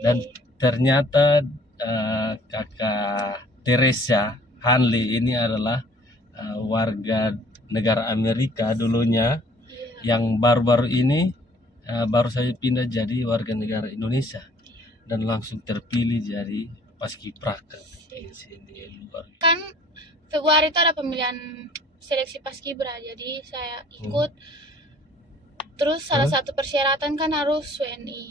Dan ternyata kakak Teresa Hanley ini adalah warga negara Amerika dulunya, yang baru-baru ini baru saja pindah jadi warga negara Indonesia dan langsung terpilih jadi paskibraka di sini. Kan Februari itu ada pemilihan seleksi paskibra, jadi saya ikut. Terus salah satu persyaratan kan harus WNI.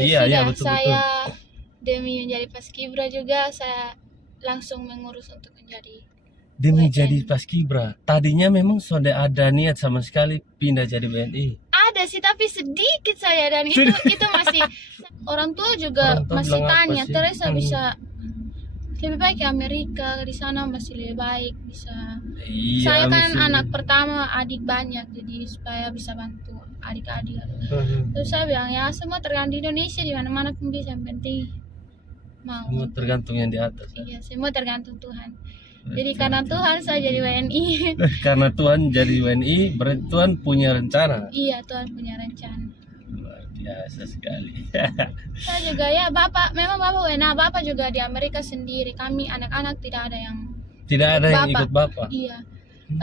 Iya betul. Saya demi menjadi paskibra juga saya langsung mengurus untuk menjadi Demi WNI. jadi paskibra. Tadinya memang sudah ada niat sama sekali pindah jadi WNI. Ada sih, tapi sedikit saya, dan itu masih orang tua juga Orang tua masih bilang apa tanya, sih? Teresa bisa lebih baik ke Amerika, di sana masih lebih baik bisa. Iya, Saya kan mesti. anak pertama, adik banyak, jadi supaya bisa bantu adik-adik. Terus saya bilang ya semua tergantung Indonesia, di mana-mana pun bisa, yang penting mau. Semua tergantung yang di atas. Iya, semua tergantung Tuhan. Jadi karena Tuhan saya jadi WNI. Karena Tuhan jadi WNI, berarti Tuhan punya rencana. Iya, Tuhan punya rencana. Luar biasa sekali. Saya juga ya, memang Bapak WNA, Bapak juga di Amerika sendiri. Kami anak-anak tidak ada yang Ikut Bapak. Iya.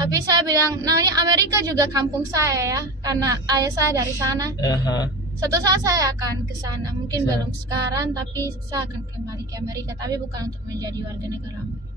Tapi saya bilang, namanya Amerika juga kampung saya ya, karena ayah saya dari sana. Suatu saat saya akan ke sana, mungkin belum sekarang, tapi saya akan kembali ke Amerika, tapi bukan untuk menjadi warga negara Amerika.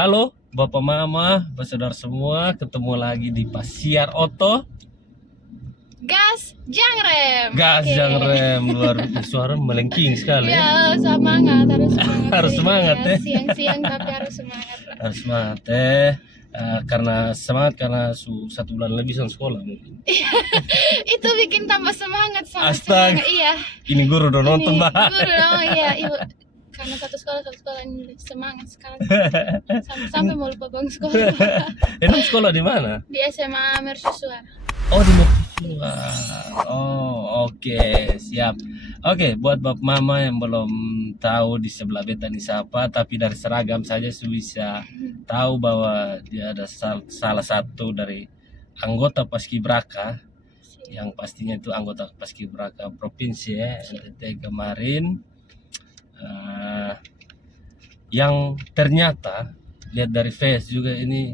Halo Bapak Mama, saudara semua, ketemu lagi di Pasiar Oto. Gas, jangan rem. Gas Oke. jangan rem, luar biasa, suara melengking sekali. Ya, semangat, harus semangat. Harus semangat, ya. ya. Siang-siang tapi harus semangat. Harus semangat karena 1 bulan lebih sama sekolah mungkin. Itu bikin tambah semangat sama Astaga. semangat. Iya. Ini guru udah nonton, Mbak. Guru dong, iya, ibu. Karena satu sekolah ini semangat sekali. Sampai mau lupa bang sekolah. Emang sekolah di mana? Di SMA Mercusuar. Oh, di Mercusuar. Oh, oke, siap. Oke, buat Bapak Mama yang belum tahu di sebelah beta ini siapa, tapi dari seragam saja sudah bisa tahu bahwa dia ada salah satu dari anggota Paskibraka, yang pastinya itu anggota Paskibraka provinsi ya, NTT kemarin. Yang ternyata lihat dari face juga ini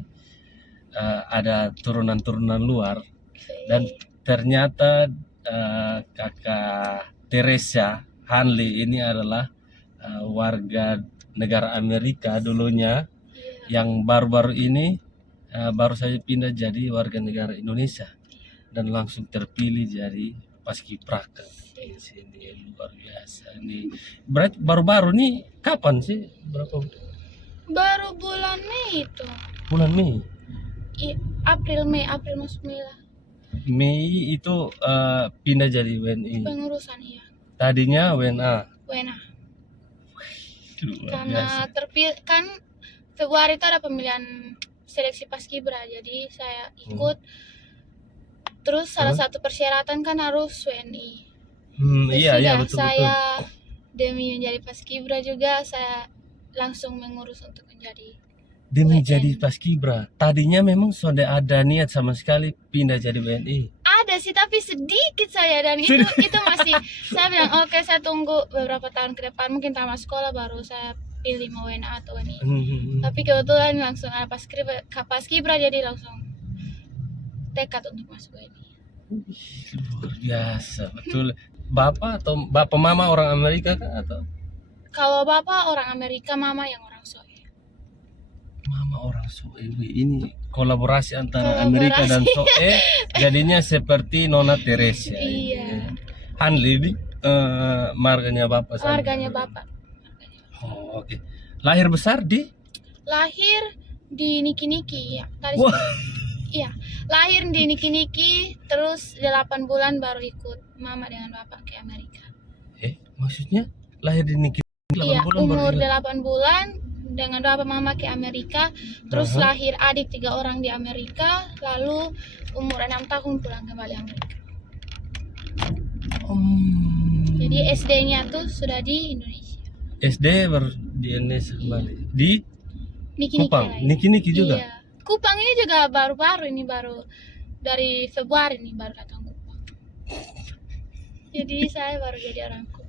ada turunan-turunan luar, dan ternyata kakak Teresa Hanley ini adalah warga negara Amerika dulunya, yang baru-baru ini baru saja pindah jadi warga negara Indonesia dan langsung terpilih jadi paskibraka di sini. Luar biasa nih. Berarti baru-baru nih kapan sih? Berapa? Baru bulan Mei itu. Bulan Mei. April masuk Mei lah. Mei itu pindah jadi WNI. Pengurusan iya. Tadinya WNA. WNA. Luar Karena biasa. kan Februari itu ada pemilihan seleksi paskibra, jadi saya ikut. Terus salah satu persyaratan kan harus WNI. Iya betul. Saya demi menjadi paskibra juga saya langsung mengurus untuk menjadi Demi WNI. jadi paskibra. Tadinya memang sudah ada niat sama sekali pindah jadi WNI. Ada sih, tapi sedikit saya, dan itu masih saya bilang oke, saya tunggu beberapa tahun ke depan, mungkin tamat sekolah baru saya pilih mau WNA atau WNI. Tapi kebetulan langsung ada paskibra, jadi langsung tekad untuk masuk WNI. Luar biasa, betul. Bapak Mama orang Amerika kan atau? Kalau bapak orang Amerika, mama yang orang Soe. Mama orang Soe. Wih, ini kolaborasi antara Kolaborasi. Amerika dan Soe jadinya seperti Nona Teresa. Iya. Hanli ini marganya bapak saya. Marganya bapak. Oh, oke. Lahir besar di Lahir di Niki-Niki ya. Tadi Wah. iya, lahir di Niki-Niki, terus 8 bulan baru ikut mama dengan bapak ke Amerika. Maksudnya lahir di Niki 8 Iya, bulan umur baru. 8 bulan dengan bapak mama ke Amerika, terus Aha. lahir adik 3 orang di Amerika, lalu umur 6 tahun pulang kembali Amerika. Jadi SD-nya tuh sudah di Indonesia. SD baru di Indonesia kembali. Di Niki-Niki Kupang, lah ya. Niki-Niki juga. Iya. Kupang ini juga baru-baru ini, baru dari Februari nih baru datang Kupang. Jadi saya baru jadi orang Kupang.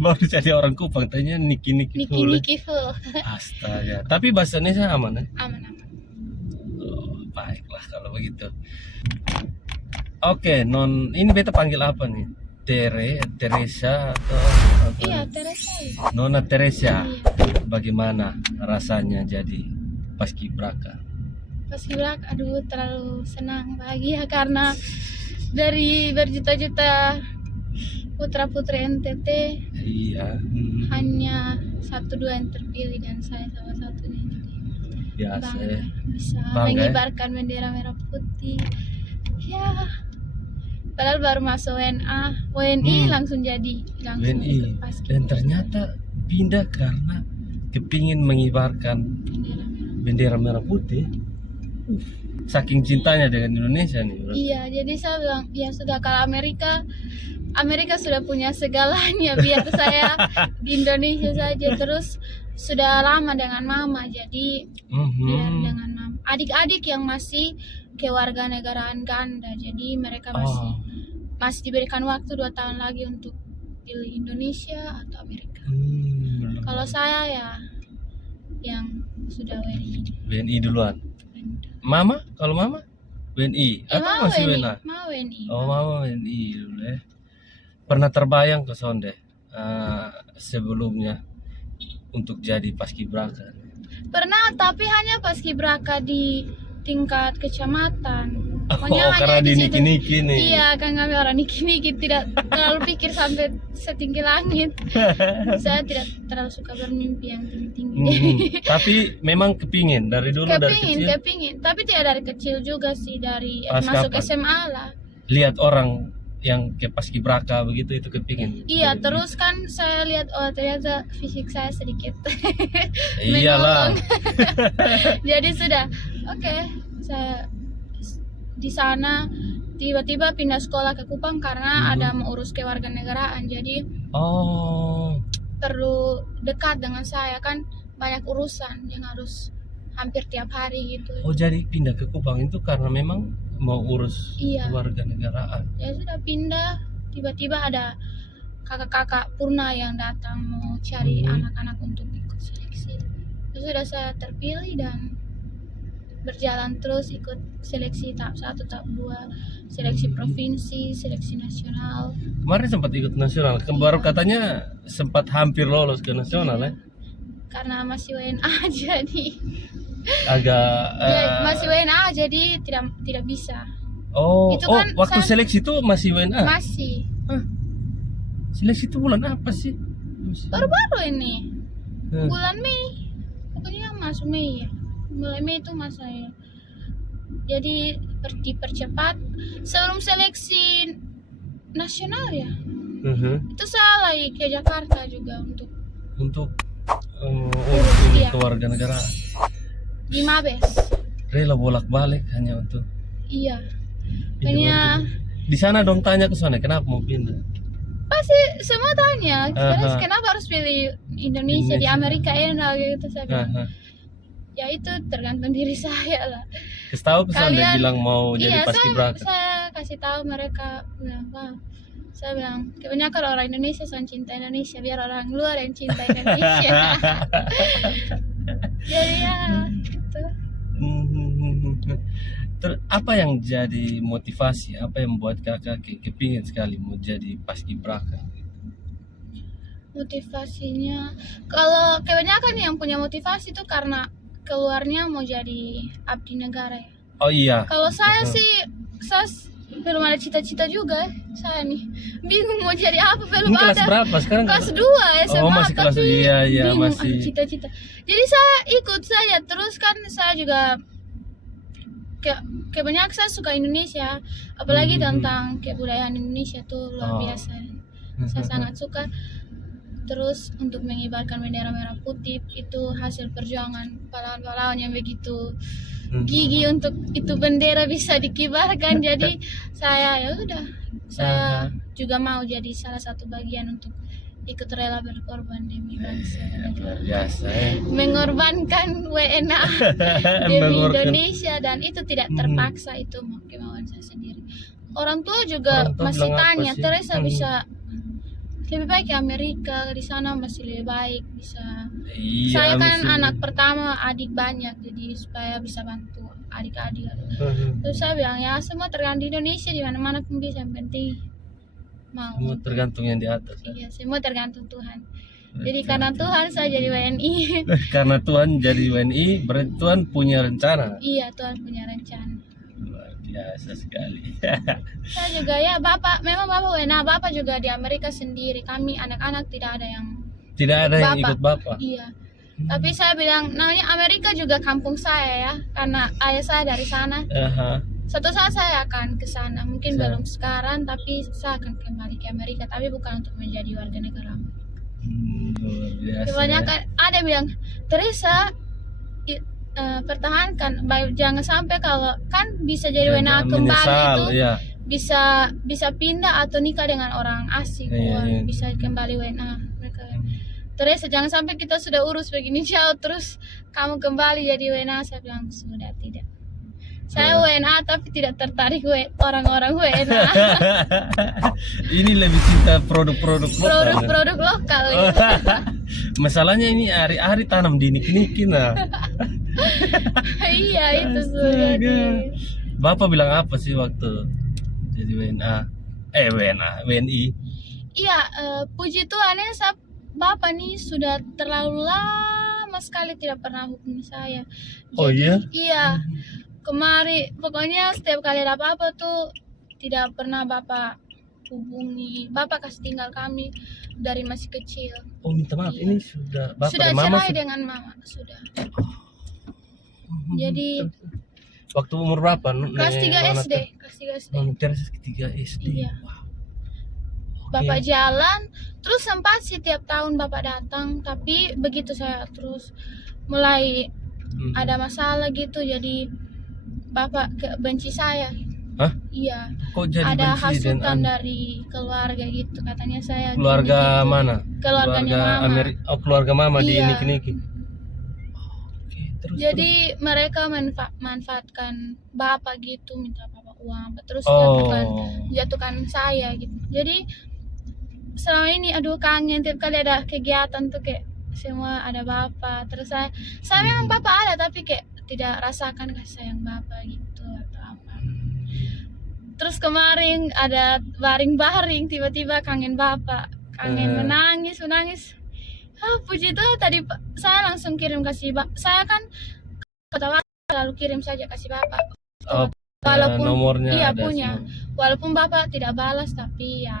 Baru jadi orang Kupang, tanya Niki-Niki full. Niki-Niki full. Astaga. Tapi bahasa Indonesia aman ya? Aman-aman. Oh, baiklah kalau begitu. Oke, ini beta panggil apa nih? Teresa atau apa? Iya, Teresa. Nona Teresa. Iya. Bagaimana rasanya jadi paskibraka? Paskibraka, aduh terlalu senang, bahagia karena dari berjuta-juta putra-putri NTT Iya. hanya 1-2 yang terpilih dan saya salah satunya. Jadi Biasa ya. bisa Bangga ya? mengibarkan bendera merah putih. Ya, padahal baru masuk WNI langsung langsung WNI. ikut paskib. Dan ternyata pindah karena kepingin mengibarkan Bendera merah. bendera merah putih. Saking cintanya dengan Indonesia nih. Bro. Iya, jadi saya bilang ya sudah, kalau Amerika sudah punya segalanya, biar saya di Indonesia saja. Terus sudah lama dengan mama, jadi biar dengan mama. Adik-adik yang masih kewarganegaraan ganda, jadi mereka masih diberikan waktu 2 tahun lagi untuk pilih Indonesia atau Amerika. Kalau saya ya yang sudah WNI. WNI duluan. Mama? Kalau mama? WNI atau mau masih WNI, WNA? mau WNI. Oh, mama WNI dulu ya. Pernah terbayang ke Sonde sebelumnya untuk jadi paskibraka? Pernah, tapi hanya paskibraka di tingkat kecamatan. Pokoknya Oh, karena di situ. Niki-Niki nih. Iya, kan kami orang Niki-Niki, tidak terlalu pikir sampai setinggi langit. Saya tidak terlalu suka bermimpi yang tinggi-tinggi. Tapi memang kepingin dari dulu dari kecil. Kepingin, tapi tidak dari kecil juga sih, dari Pas masuk kapan? SMA lah. Lihat orang yang ke paskibraka begitu itu kepingin. Iya, Jadi terus kan saya lihat, oh ternyata fisik saya sedikit iyalah. jadi sudah oke, saya di sana tiba-tiba pindah sekolah ke Kupang karena ada mau urus kewarganegaraan, jadi perlu dekat dengan saya, kan banyak urusan yang harus hampir tiap hari gitu. Oh, jadi pindah ke Kupang itu karena memang mau urus kewarganegaraan. Ya sudah pindah, tiba-tiba ada kakak-kakak Purna yang datang mau cari anak-anak untuk ikut seleksi. Ya sudah, saya terpilih dan berjalan terus ikut seleksi tahap 1, tahap 2, seleksi provinsi, seleksi nasional. Kemarin sempat ikut nasional, baru katanya sempat hampir lolos ke nasional ya. Karena masih WNA jadi agak masih WNA jadi tidak bisa. Itu kan waktu saya, seleksi itu masih WNA? Masih. Seleksi itu bulan apa sih? Baru-baru ini. Bulan Mei. Pokoknya masuk Mei ya. Mulai Mei itu masa ya. Jadi dipercepat sebelum seleksi nasional ya. Itu saya lagi ke Jakarta juga untuk kewarganegaraan. Di Mabes. Rela bolak-balik hanya untuk. Iya. Kayaknya di sana dong tanya ke sana kenapa mau pindah. Pasti semua tanya, kenapa harus pilih Indonesia, di Amerika enak gitu, saya bilang. Ya itu tergantung diri saya lah. Kasih tahu ke sana bilang mau jadi paskibraka. Saya kasih tahu mereka, bilang, wah, saya bilang kebanyakan orang Indonesia sangat cinta Indonesia, biar orang luar yang cinta Indonesia. Jadi ya gitu. Apa yang jadi motivasi, apa yang membuat kakak kepingin sekali mau jadi paskibraka? Motivasinya, kalau kebanyakan yang punya motivasi itu karena keluarnya mau jadi abdi negara ya. Oh iya. Kalau saya sih, saya belum ada cita-cita juga. Saya nih bingung mau jadi apa, belum Ini kelas ada. berapa sekarang? Kelas 2 SMA, Oh, masih kelas, tapi iya bingung masih. ada cita-cita. Jadi saya ikut saja terus, kan saya juga kebanyakan saya suka Indonesia, apalagi tentang kebudayaan Indonesia tuh luar biasa. Saya sangat suka. Terus untuk mengibarkan bendera merah putih itu hasil perjuangan pahlawan-pahlawan yang begitu gigih untuk itu bendera bisa dikibarkan. Jadi saya ya udah, saya juga mau jadi salah satu bagian untuk ikut rela berkorban demi bangsa dan negara. Biasa. Mengorbankan WNA demi Mengorbankan. Indonesia, dan itu tidak terpaksa, itu mau kemauan saya sendiri. Orang tua juga Orang tua masih bilang apa tanya, sih? Teresa bisa lebih baik ke Amerika, di sana masih lebih baik bisa. Iya, Saya kan masih. anak pertama, adik banyak, jadi supaya bisa bantu adik-adik. Terus saya bilang ya semua tergantung Indonesia, di mana-mana pun bisa, yang penting mau. Semua tergantung yang di atas. Iya, semua tergantung Tuhan. Jadi karena Tuhan saya jadi WNI. Karena Tuhan jadi WNI, berarti Tuhan punya rencana. Iya, Tuhan punya rencana. Luar biasa sekali. Saya juga ya, memang Bapak WNA, Bapak juga di Amerika sendiri. Kami anak-anak tidak ada yang Tidak ada yang Bapak. ikut Bapak. Iya. Tapi saya bilang, namanya Amerika juga kampung saya ya, karena ayah saya dari sana. Aha. Suatu saat saya akan ke sana, mungkin Sa- belum sekarang, tapi saya akan kembali ke Amerika, tapi bukan untuk menjadi warga negara. Luar biasa. Kebanyakan ada bilang, Teresa pertahankan, jangan sampai kalau kan bisa jadi WNA Jangan kembali menyesal, itu ya. bisa pindah atau nikah dengan orang asing, Iya. bisa kembali WNA mereka. Teresa jangan sampai kita sudah urus begini jauh terus kamu kembali jadi WNA. Saya bilang sudah tidak. Saya WNA tapi tidak tertarik orang-orang WNA. Ini lebih cinta produk-produk lokal. Produk-produk lokal ya. Masalahnya ini hari-hari tanam di niki-niki nah. Iya itu sudah. Bapak bilang apa sih waktu jadi WNA? WNI. Iya, puji Tuhan ya, Bapak nih sudah terlalu lama sekali tidak pernah hubungi saya. Oh iya? Iya. Kemarin pokoknya setiap kali ada apa-apa tuh tidak pernah Bapak hubungi. Bapak kasih tinggal kami dari masih kecil. Oh minta maaf, Iya. ini sudah Bapak Sudah dan Mama cerai dengan Mama, sudah. Jadi waktu umur berapa? kelas 3 SD, kelas 3 SD. Terus ketiga SD. Iya. Wow. Bapak jalan, terus sempat sih tiap tahun Bapak datang, tapi begitu saya terus mulai ada masalah gitu, jadi Bapak benci saya. Hah? Iya. Kok jadi Ada benci dan hasutan dari keluarga gitu, katanya saya keluarga gini-gitu. mana? Keluarganya Mama. Keluarga Mama di Iya. niki-niki. Oke, terus. Jadi mereka manfaatkan Bapak gitu, minta Bapak uang, terus Oh. jatuhkan saya gitu. Jadi selama ini aduh kangen tiap kali ada kegiatan tuh kayak semua ada Bapak. Terus saya memang Bapak ada tapi kayak tidak rasakan kasih sayang Bapak gitu atau apa. Terus kemarin ada baring-baring, tiba-tiba kangen Bapak, kangen menangis. Puji Tuhan tadi saya langsung kirim kasih saya kan kata Bapak selalu kirim saja kasih Bapak. Oh, Walaupun nomornya iya ada punya, semua. walaupun Bapak tidak balas tapi ya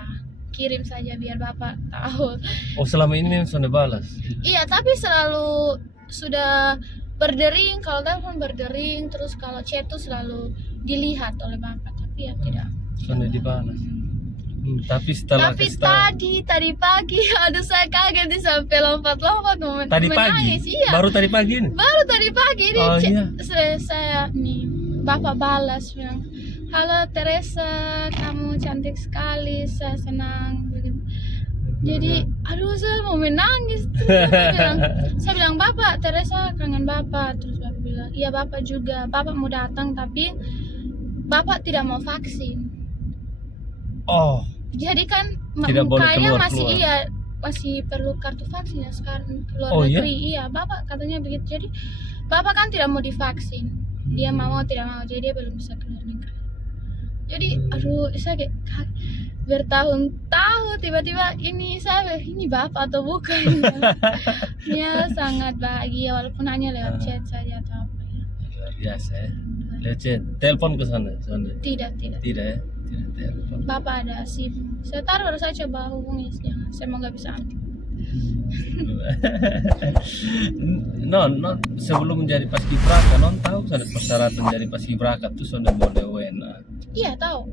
kirim saja biar Bapak tahu. Oh selama ini memang sudah balas. Iya tapi selalu sudah berdering, kalau telepon berdering, terus kalau chat tuh selalu dilihat oleh Bapak tapi ya tidak. Sudah dibalas. Tapi setelah Tapi kasih tahu- tadi pagi, aduh saya kaget nih sampai lompat-lompat tadi pagi. menangis. Iya. Baru tadi pagi ini. Baru tadi pagi ini Oh, iya. saya nih Bapak balas bilang, halo Teresa, kamu cantik sekali, saya senang. Jadi aduh saya mau menangis tuh. Saya bilang Bapak, Teresa kangen Bapak. Terus Bapak bilang iya Bapak juga, Bapak mau datang tapi Bapak tidak mau vaksin. Oh, Jadi kan Tidak boleh mukanya keluar. masih perlu kartu vaksin ya sekarang keluar Oh, iya? negeri. Iya Bapak katanya begitu. Jadi Bapak kan tidak mau divaksin. Dia mau tidak mau, jadi dia belum bisa keluar negeri. Jadi aduh saya kayak bertahun-tahun tiba-tiba ini bapak atau bukan. Dia sangat bahagia walaupun hanya lewat chat saja atau apa ya. Luar biasa ya. Lihat chat, telepon ke sana. Tidak. Tidak ya, tidak telepon. Bapak ada SIM. Saya taruh baru saya coba hubungi jangan. Saya mau nggak bisa aktif. Non sebelum menjadi paskibraka non tahu ada persyaratan jadi paskibraka tuh sudah boleh WNA. Iya tahu.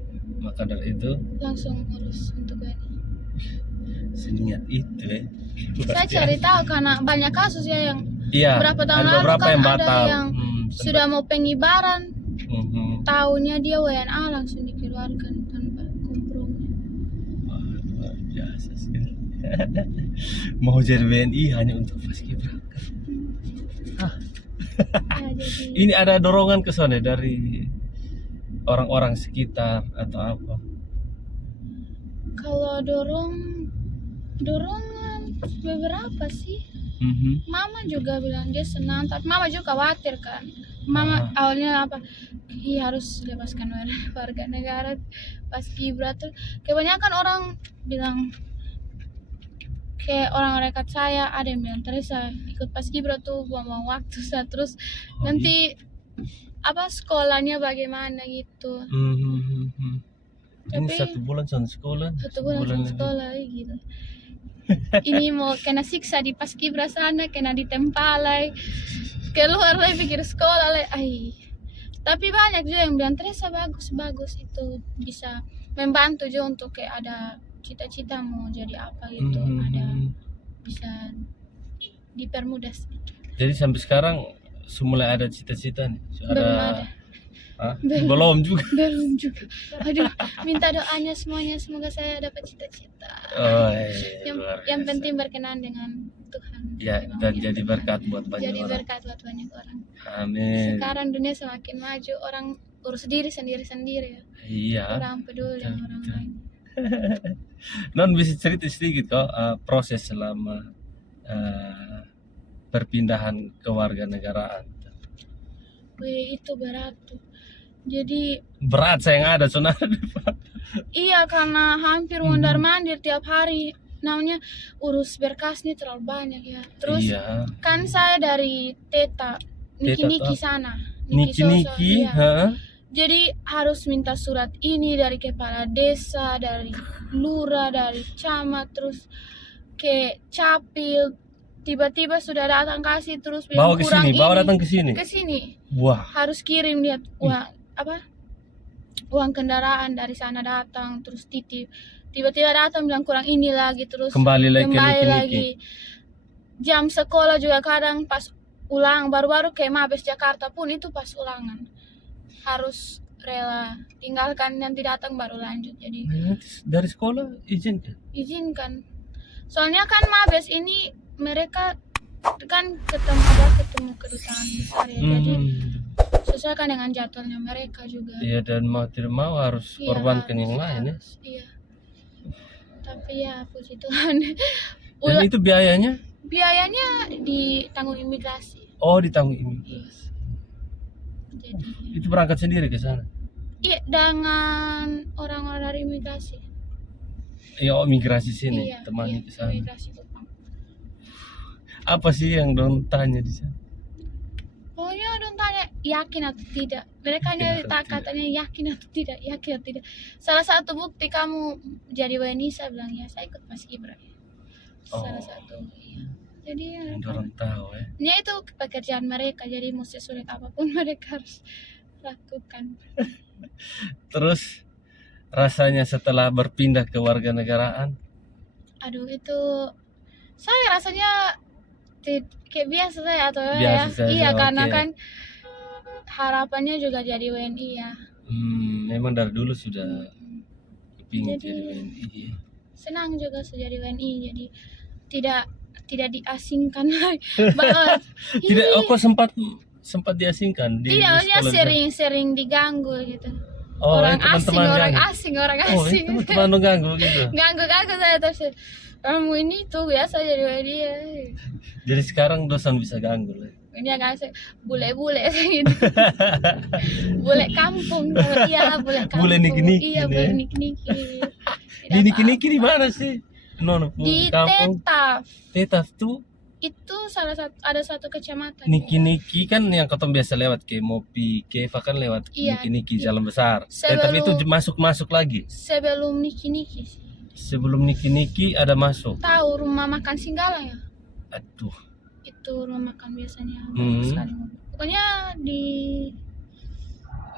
Maka dari itu Langsung urus untuk ini. seniat itu ya. Saya cari tahu karena banyak kasus ya yang Iya, berapa tahun ada lalu beberapa kan yang ada batal. yang sudah mau pengibaran, tahunnya dia WNA langsung dikeluarkan tanpa kompromi. Wah, luar biasa sekali. Mau jadi WNI hanya untuk paskibraka. Ya, jadi Ini ada dorongan ke sana dari orang-orang sekitar atau apa? kalau dorongan beberapa sih. Mama juga bilang dia senang, tapi mama juga khawatir kan. Mama awalnya apa? Harus lepaskan warga negara paskibra tuh. Kebanyakan orang bilang kayak orang dekat saya ada yang bilang Teresa ikut paskibra tuh buang-buang waktu saya terus nanti apa sekolahnya bagaimana gitu. Ini Tapi 1 bulan sama sekolah. 1 bulan sekolah gitu. Ini mau kena siksa di paskibra sana, kena ditempalai, keluar lagi pikir sekolah lagi. Tapi banyak juga yang bilang Teresa bagus itu bisa membantu juga untuk kayak ada cita-cita mau jadi apa gitu, ada bisa dipermudah sedikit. Jadi sampai sekarang mulai ada cita-cita nih. Belum ada. Belum juga. Belum juga. Aduh, minta doanya semuanya semoga saya dapat cita-cita. Yang penting berkenan dengan Tuhan. Ya, dan jadi berkat buat banyak Jadi orang. berkat buat banyak orang. Amin. Sekarang dunia semakin maju, orang urus diri sendiri ya. Iya. Orang peduli sama orang lain. Non bisa cerita sedikit kok proses selama perpindahan kewarganegaraan. Wih, itu berat tuh. Jadi Berat saya yang ada soalnya. iya karena hampir mondar-mandir tiap hari. Namanya urus berkas nih terlalu banyak ya. Terus Iya. kan saya dari Teta Niki sana. Niki, iya. Jadi harus minta surat ini dari kepala desa, dari lurah, dari camat, terus ke capil. Tiba-tiba sudah datang kasih terus Bawa ke sini, bawa datang ke sini. Ke sini. Wah. Harus kirim lihat uang kendaraan dari sana datang terus titip. Tiba-tiba datang bilang kurang ini lagi terus Kembali lagi. Jam sekolah juga kadang pas ulang baru-baru kayak Mabes Jakarta pun itu pas ulangan harus rela tinggalkan nanti datang baru lanjut. Jadi dari sekolah izinkan soalnya kan Mabes ini mereka kan ketemu kedutaan besar ya. Jadi sesuaikan dengan jadwalnya mereka juga. Iya, dan mau tidak mau harus korbankan yang lain ya. Iya. Tapi ya puji Tuhan. Dan itu biayanya ditanggung imigrasi. Oh, ditanggung imigrasi. Jadi Itu berangkat sendiri ke sana. iya dengan orang-orang dari imigrasi. Iya, migrasi sini, temani ke sana. Imigrasi Jepang. Apa sih yang dong tanya di sana? Pokoknya dong tanya yakin atau tidak. Mereka hanya katanya yakin atau tidak. Salah satu bukti kamu jadi WNI, saya bilang ya saya ikut paskibra. Salah satu. Iya. Jadi orang tahu ya. Ya itu pekerjaan mereka, jadi mau sesulit apapun mereka harus lakukan. Terus rasanya setelah berpindah ke warganegaraan? Aduh itu saya rasanya kayak biasa saya atau biasa iya karena kan harapannya juga jadi WNI ya. Memang dari dulu sudah kepingin jadi WNI. Senang juga jadi WNI, jadi tidak diasingkan lagi. Tidak, kok sempat diasingkan? Iya, sering diganggu gitu. Oh, orang teman-teman asing. Oh, teman-teman ganggu gitu. Ganggu saya terus. Kamu ini tuh biasa jadi WNI ya. Jadi sekarang dosen bisa ganggu lah. Ini agak bule-bule gitu. Bule kampung. Iya, bule kampung. Bule niki-niki, Iya, nih. bule niki-niki. Di niki-niki di mana sih? Nono Di kampung. Tetaf. Tetaf tuh Itu ada satu kecamatan. niki-niki kan yang ketemu biasa lewat ke Mopi, Keva kan lewat Iya, niki-niki iya. jalan besar. Sebelum- Tetaf itu masuk lagi. Sebelum niki-niki sih. Sebelum niki-niki ada masuk. Tahu rumah makan Singgala ya? Aduh. Itu rumah makan biasanya. Hmm. Sekali. Pokoknya di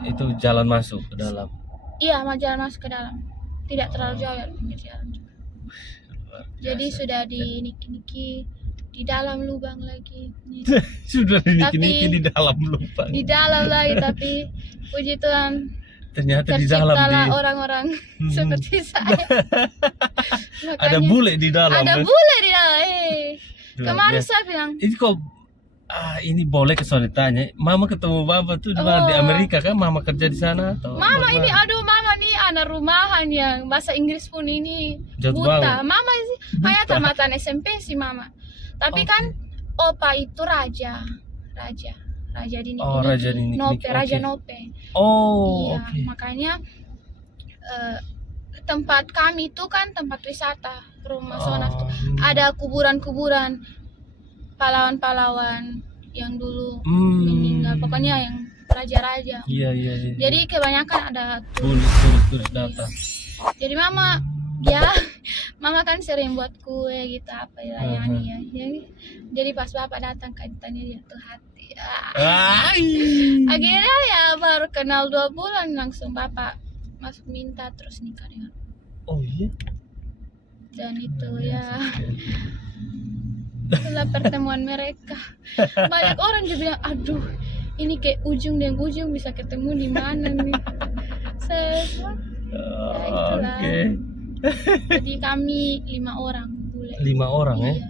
Itu jalan masuk ke dalam. iya, jalan masuk ke dalam. Tidak terlalu jauh ya pinggir jalan juga. Luar Jadi biasa. sudah di niki-niki di dalam lubang lagi. Sudah di niki-niki Tapi- di dalam lupa. Di dalam lagi, tapi puji Tuhan Ternyata di dalam terciptalah di orang-orang Hmm. seperti saya. ada Makanya- bule di dalam. Ada kan? bule di dalam. Luar Kemarin biasa. saya bilang, Ini kok ini boleh kesulitan ditanya. Mama ketemu Bapak tuh di mana? Di Oh. Amerika kan? Mama kerja di sana atau? Mama apa? ini, aduh mama nih anak rumahan yang bahasa Inggris pun ini Jauh buta. banget. Mama sih hanya tamatan SMP sih mama. Tapi Oke. kan opa itu raja di Oh, Niki-Niki. raja di Niki-Niki, Nope, Raja oke. Nope. Oh, Iya, oke. makanya tempat kami itu kan tempat wisata rumah Sonaf tuh. Ada kuburan-kuburan pahlawan-pahlawan yang dulu meninggal. Pokoknya yang raja-raja. Iya. Jadi kebanyakan ada turis datang. jadi mama kan sering buat kue gitu apa ya ya. Jadi pas bapak datang kan tanya dia tuh hati. Akhirnya ya baru kenal 2 bulan langsung bapak masuk minta terus nikah dengan. Oh iya. Dan itu ya setelah pertemuan mereka banyak orang juga bilang aduh ini kayak ujung dan ujung bisa ketemu di mana nih. Itulah. Oke. Jadi kami 5 orang bule. 5 orang ya. Iya.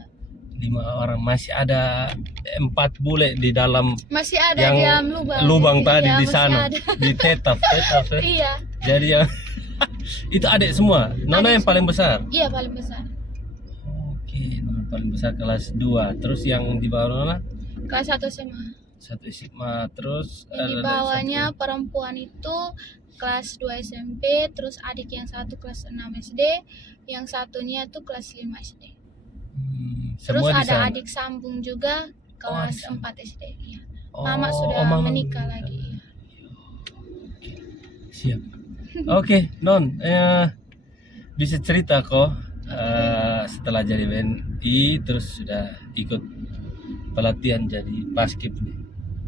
5 orang, masih ada 4 bule di dalam Masih ada yang di dalam lubang tadi Iya, di masih sana ada. di Tetaf ya. Iya, Jadi yang itu adik semua. Nona Adik yang paling besar. iya paling besar. Oke, Nona paling besar kelas 2. Terus yang di bawah Nona Kelas 1 SMA. 1 SMA. Terus Yang di ada bawahnya satu- perempuan itu kelas 2 SMP, terus adik yang satu kelas 6 SD, yang satunya tuh kelas 5 SD. Terus semua di ada sana. adik sambung juga kelas adik 4 SD. Iya. Oh, Mama sudah Mama menikah lagi. Siap. Oke, Non, bisa cerita kok setelah jadi WNI terus sudah ikut pelatihan jadi paskib nih.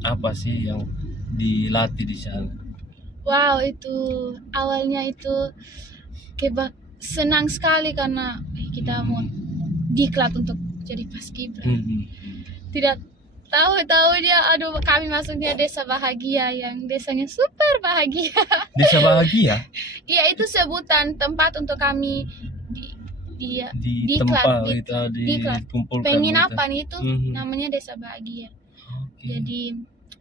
Apa sih yang dilatih di sana? Wow, itu awalnya itu senang sekali karena kita mau diklat untuk jadi paskibra. Tidak tahu dia, aduh kami masuknya desa bahagia yang desanya super bahagia. Desa bahagia Iya, itu sebutan tempat untuk kami di diklat, tempat itu diklat. dikumpulkan. Penginapan itu Mhm. namanya desa bahagia. Oke. Jadi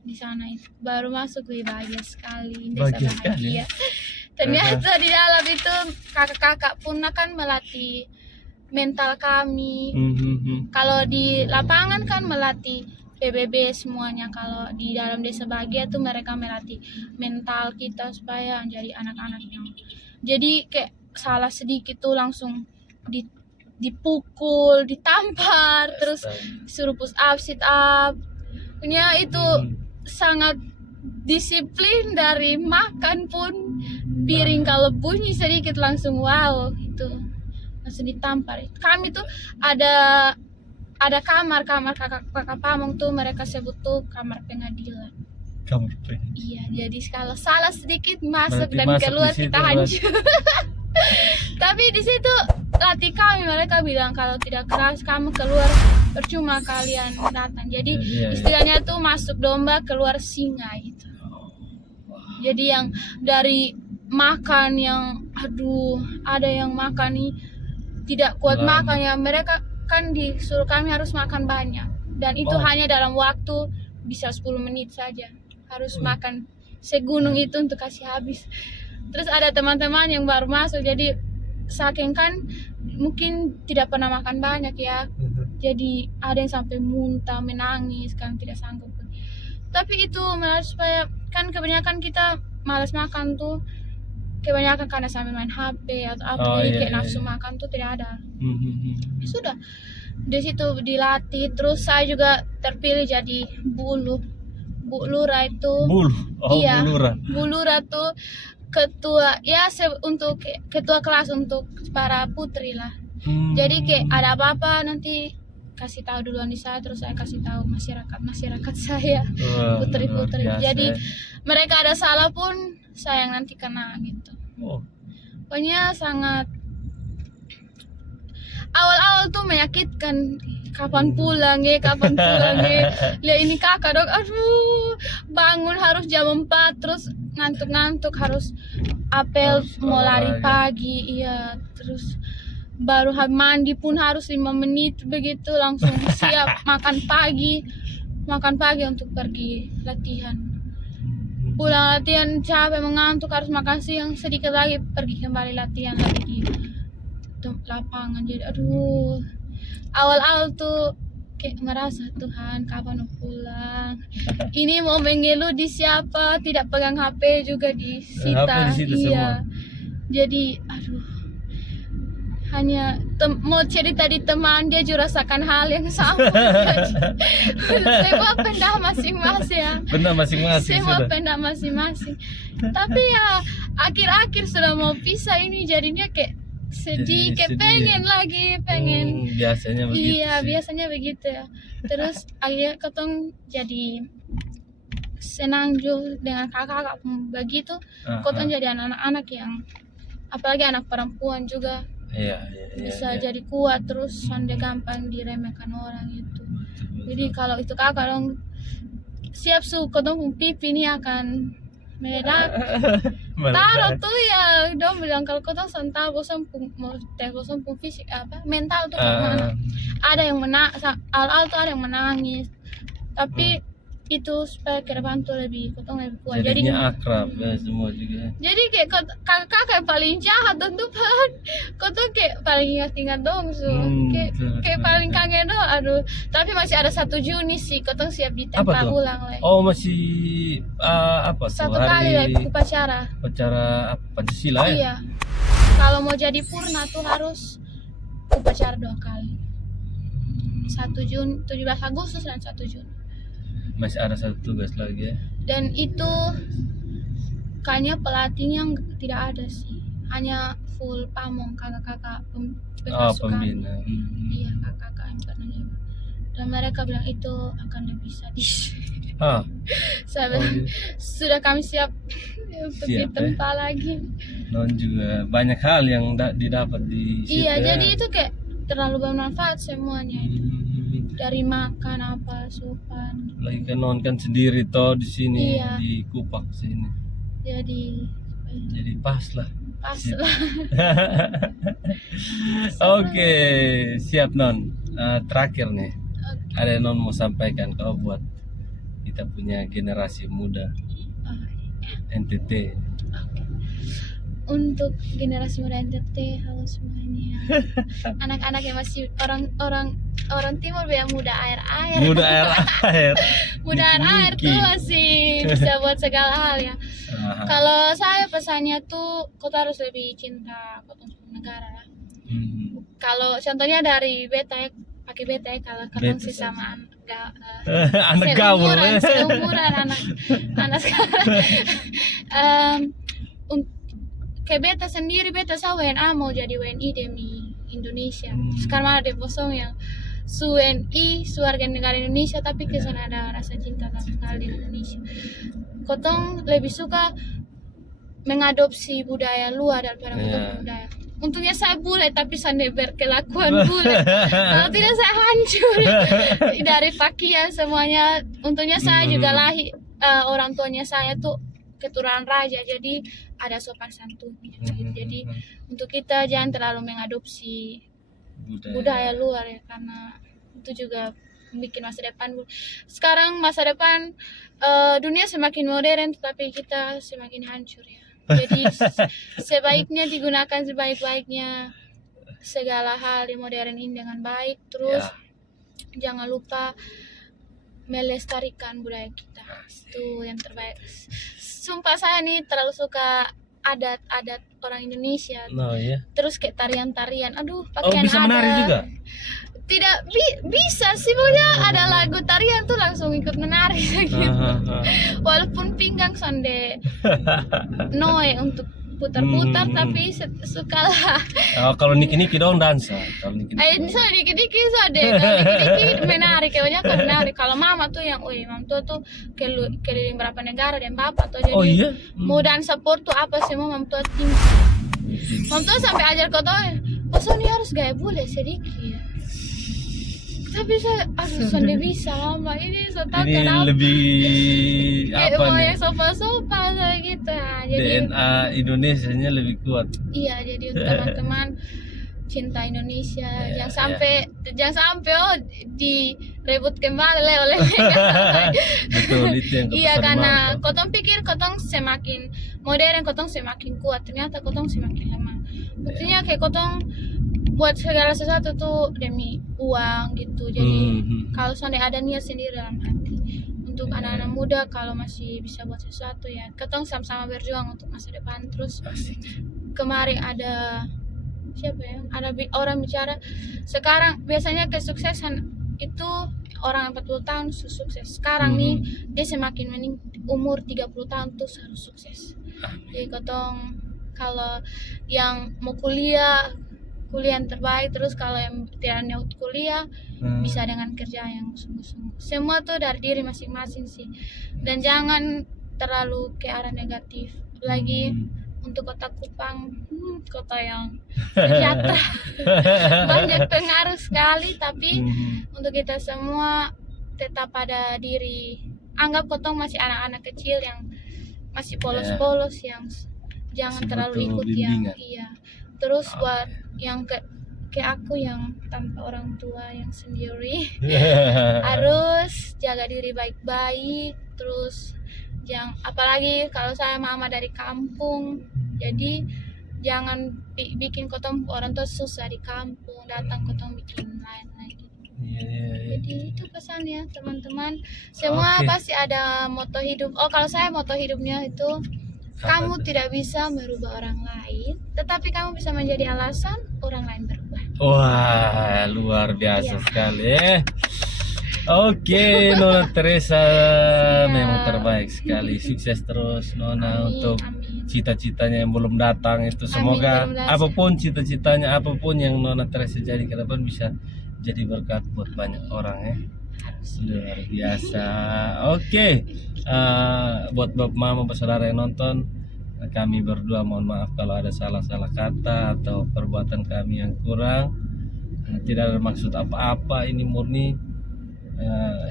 di sana itu baru masuk lebih bahagia sekali desa Bahagia sekali. bahagia. Ternyata di dalam itu kakak-kakak pun akan melatih mental kami. Kalau di lapangan kan melatih PBB semuanya. Kalau di dalam desa bahagia tuh mereka melatih mental kita supaya jadi anak-anak yang jadi kayak salah sedikit tuh langsung dipukul, ditampar, terus suruh push up, sit up. Punya itu sangat disiplin dari makan pun piring kalau bunyi sedikit langsung wow itu langsung ditampar. Kami tuh ada kamar kakak pamong tuh mereka sebut tuh kamar pengadilan. Kamar Iya, jadi kalau salah sedikit masuk Berarti dan masuk keluar di situ, kita hancur. Tapi di situ latih kami mereka bilang kalau tidak keras kamu keluar percuma kalian datang. Jadi Iya. istilahnya tuh masuk domba keluar singa itu. Jadi yang dari makan yang aduh ada yang makan nih tidak kuat Lama. makan ya mereka kan disuruh kami harus makan banyak dan itu Oh. hanya dalam waktu bisa 10 menit saja harus makan segunung itu untuk kasih habis. Terus ada teman-teman yang baru masuk jadi saking kan mungkin tidak pernah makan banyak ya Jadi ada yang sampai muntah, menangis karena tidak sanggup. Tapi itu malah supaya kan kebanyakan kita malas makan tuh, kebanyakan karena sampai main HP atau apa, Oh, jadi iya, kayak iya, nafsu iya. makan tuh tidak ada. Hmm. Sudah di situ dilatih, terus saya juga terpilih jadi Bu Lura itu. Bulu. Oh, Iya, buluran. Bu Lura tuh ketua ya untuk ketua kelas untuk para putri lah. Jadi kayak ada apa-apa nanti kasih tahu duluan di saya, terus saya kasih tahu masyarakat saya, Wah, putri-putri. luar biasa, Jadi ya. mereka ada salah pun saya yang nanti kena gitu. Oh. Pokoknya sangat awal-awal tuh menyakitkan. Kapan pulang ya, kapan pulang ya. Lihat ini kakak dong, aduh, bangun harus jam 4, terus ngantuk-ngantuk, harus apel Harus mau lari olahraga. pagi, iya, terus baru mandi pun harus 5 menit begitu langsung siap makan pagi untuk pergi latihan. Pulang latihan capek mengantuk, harus makan siang, sedikit lagi pergi kembali latihan lagi di lapangan. Jadi aduh, awal-awal tuh kayak merasa Tuhan kapan mau pulang, ini mau mengeluh di siapa, tidak pegang HP juga disita. HP disita Iya semua. jadi aduh, hanya mau cerita di teman, dia juga rasakan hal yang sama. Semua pendah masing-masing ya, Benar, masing-masing semua sudah. pendah masing-masing. Tapi ya akhir-akhir sudah mau pisah ini jadinya kayak sedih, Jadi kayak sedih. pengen lagi, pengen. Biasanya begitu Iya, sih. biasanya begitu ya. Terus akhirnya ketong jadi senang juga dengan kakak-kakak begitu. Aha. Ketong jadi anak-anak yang, apalagi anak perempuan juga, Iya, iya, iya, bisa iya. jadi kuat, terus sande gampang diremehkan orang itu. Jadi kalau itu kakak dong siap su, ketong pun pipi ini akan meledak. Taruh tuh ya, dong bilang kalau kau tahu sental bosan mau tes bosan pun fisik apa mental tuh kemana. Ada yang al tuh ada yang menangis, tapi itu supaya ke depan tuh lebih kotong lebih kuat. Jadinya akrab ya semua juga. Jadi kayak kakak yang paling jahat tentu kan, kotong kayak paling ingat dong su, kayak paling kangen dong. Aduh, tapi masih ada 1 Juni sih, kotong siap ditempa ulang lagi. Oh, masih apa tuh? 1 kali lagi upacara apa, Pancasila ya? Iya. Kalau mau jadi purna tuh harus upacara 2 kali. 1 Juni, 17 Agustus dan 1 Juni. Masih ada 1 tugas lagi ya. Dan itu kayaknya pelatihnya tidak ada sih. Hanya full pamong, kakak-kakak pemasukan. Pembina. Iya, kakak-kakak yang pernah nyoba. Dan mereka bilang itu akan lebih sadis. Saya bilang, sudah kami siap untuk ditempa lagi. Non juga banyak hal yang didapat di situ. Iya, jadi itu kayak terlalu bermanfaat semuanya itu. Dari makan apa, sopan. Lagi kan non kan sendiri toh di sini, Iya. di Kupak sini. Jadi pas lah. pas lah. Oke, siap non. Terakhir nih, ada yang non mau sampaikan kalau buat kita punya generasi muda NTT. Untuk generasi muda NTT, halo semuanya. Anak-anak yang masih orang timur yang muda air. Muda air. Muda air tuh masih bisa buat segala hal ya. Kalau saya pesannya tuh kota harus lebih cinta kota negara. Kalau contohnya dari beta ya, pakai beta ya, kalau kalian sih sama anak gaul seumuran anak sekarang. Kayak beta sendiri, beta saya WNA mau jadi WNI demi Indonesia. Sekarang ada kosong yang su WNI, su warga negara Indonesia, tapi kesana ada rasa cinta sama sekali di Indonesia. Kotong lebih suka mengadopsi budaya luar daripada budaya. Untungnya saya bule, tapi saya berkelakuan bule. Kalau tidak saya hancur. Dari pakaian semuanya. Untungnya saya juga lahir, orang tuanya saya tuh keturunan raja, jadi ada sopan santunnya. Jadi untuk kita jangan terlalu mengadopsi budaya luar ya, karena itu juga bikin masa depan. Sekarang masa depan dunia semakin modern, tetapi kita semakin hancur ya. Jadi sebaiknya digunakan sebaik-baiknya segala hal di modern ini dengan baik, terus jangan lupa melestarikan budaya kita. Itu yang terbaik. Sumpah saya nih terlalu suka adat-adat orang Indonesia. No ya. Terus kayak tarian-tarian. Aduh, Oh, pakaian bisa menari adat. juga. Tidak bisa sih, pokoknya ada lagu tarian tuh langsung ikut menari gitu. Walaupun pinggang sonde noe untuk putar-putar, tapi sukalah. Oh, kalau niki-niki dong dansa. Kalau niki-niki. Ini saya dikit-dikit kalau dikit-dikit menari, kayaknya kan menari. Kalau mama tuh yang, mama tuh keliling berapa negara dan bapak tuh jadi Oh iya. mau dansa Porto apa sih mama tuh tinggi. Mama tuh sampai ajar kau tuh, Sony harus gaya bule sedikit. Tapi saya, sonde bisa mama ini so tahu Ini kenapa. lebih Kayak apa mau nih? yang sofa-sofa kayak gitu. Nah, jadi DNA Indonesianya lebih kuat. iya, jadi untuk teman-teman cinta Indonesia, Ya, jangan sampai direbut kembali oleh Betul, itu yang iya, kepesan karena Mama. kotong pikir kotong semakin modern, kotong semakin kuat, ternyata kotong semakin lemah. Buktinya kayak kotong buat segala sesuatu tuh demi uang gitu. Jadi kalau soalnya ada niat sendiri dalam hati untuk anak-anak muda, kalau masih bisa buat sesuatu ya kotong sama-sama berjuang untuk masa depan. Terus Asik. kemarin ada siapa ya, ada orang bicara sekarang biasanya kesuksesan itu orang 40 tahun sukses. Sekarang nih dia semakin umur 30 tahun tuh harus sukses. Jadi kotong kalau yang mau kuliah yang terbaik, terus kalau yang tidak mau kuliah bisa dengan kerja yang sungguh-sungguh. Semua tuh dari diri masing-masing sih, dan jangan terlalu ke arah negatif lagi. Untuk kota Kupang, kota yang sejahtera, banyak pengaruh sekali, tapi untuk kita semua tetap pada diri. Anggap kotong masih anak-anak kecil yang masih polos-polos, yang jangan masih terlalu butuh ikut yang bimbingan. iya. Terus buat yang kayak aku yang tanpa orang tua yang sendiri, harus jaga diri baik-baik. Terus apalagi kalau saya mama dari kampung, jadi jangan bikin kotong orang tua susah di kampung, datang kotong bikin lain lagi. Jadi itu pesannya teman-teman semua. Pasti ada moto hidup. Kalau saya moto hidupnya itu, kamu tidak bisa merubah orang lain, tetapi kamu bisa menjadi alasan orang lain berubah. Wah, luar biasa sekali. Oke, Nona Teresa memang terbaik sekali. Sukses terus Nona untuk cita-citanya yang belum datang itu. Semoga apapun cita-citanya, apapun yang Nona Teresa jadi ke depan bisa jadi berkat buat banyak orang ya. Luar biasa. Oke, buat bapak mama saudara yang nonton, kami berdua mohon maaf kalau ada salah-salah kata atau perbuatan kami yang kurang. Tidak ada maksud apa-apa, ini murni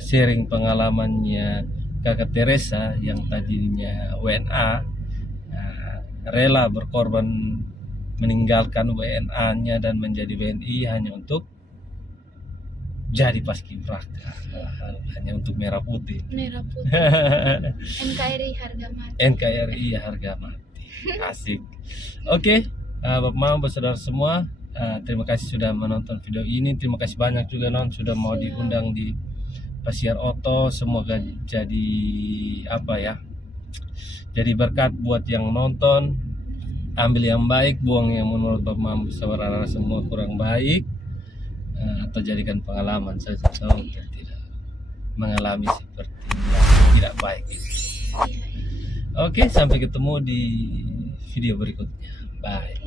sharing pengalamannya kakak Teresa yang tadinya WNA, rela berkorban meninggalkan WNA-nya dan menjadi WNI hanya untuk jadi paskibraka, hanya untuk merah putih. NKRI harga mati. NKRI harga mati. Asik. Oke, bapak mama saudara semua, terima kasih sudah menonton video ini. Terima kasih banyak juga non sudah mau diundang di Pasiar Oto. Semoga jadi jadi berkat buat yang nonton. Ambil yang baik, buang yang menurut bapak mama saudara semua kurang baik. Atau jadikan pengalaman saja, semoga tidak mengalami seperti yang tidak baik itu. Oke, sampai ketemu di video berikutnya. Bye.